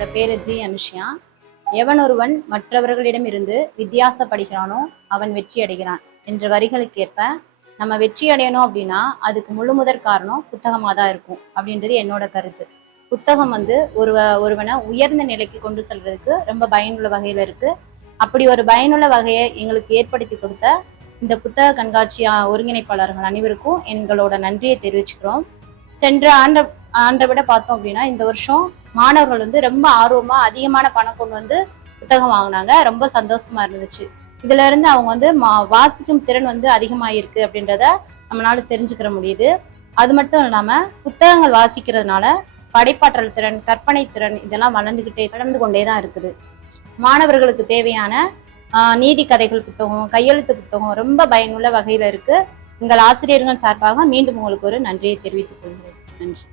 என்னோட பேரு ஜி அனுஷ்யா. எவன் ஒருவன் மற்றவர்களிடமிருந்து வித்தியாசப்படுகிறானோ அவன் வெற்றி அடைகிறான் என்ற வரிகளுக்கேற்ப நம்ம வெற்றி அடையணும் அப்படின்னா அதுக்கு முழு முதற் காரணம் புத்தகமாக தான் இருக்கும் அப்படின்றது என்னோட கருத்து. புத்தகம் ஒருவனை உயர்ந்த நிலைக்கு கொண்டு செல்றதுக்கு ரொம்ப பயனுள்ள வகையில இருக்கு. அப்படி ஒரு பயனுள்ள வகையை எங்களுக்கு ஏற்படுத்தி கொடுத்த இந்த புத்தக கண்காட்சி ஒருங்கிணைப்பாளர்கள் அனைவருக்கும் எங்களோட நன்றியை தெரிவிச்சுக்கிறோம். சென்ற ஆண்டை விட பார்த்தோம் அப்படின்னா இந்த வருஷம் மாணவர்கள் ரொம்ப ஆர்வமா அதிகமான பணம் கொண்டு புத்தகம் வாங்கினாங்க. ரொம்ப சந்தோஷமா இருந்துச்சு. இதுல இருந்து அவங்க வாசிக்கும் திறன் அதிகமாயிருக்கு அப்படின்றத நம்மளால தெரிஞ்சுக்கிற முடியுது. அது மட்டும் இல்லாம புத்தகங்கள் வாசிக்கிறதுனால படைப்பாற்றல் திறன், கற்பனை திறன் இதெல்லாம் வளர்ந்து கொண்டேதான் இருக்குது. மாணவர்களுக்கு தேவையான நீதி கதைகள் புத்தகம், கையெழுத்து புத்தகம் ரொம்ப பயனுள்ள வகையில இருக்கு. எங்கள் ஆசிரியர்கள் சார்பாக மீண்டும் உங்களுக்கு ஒரு நன்றியை தெரிவித்துக் கொள்கிறேன். நன்றி.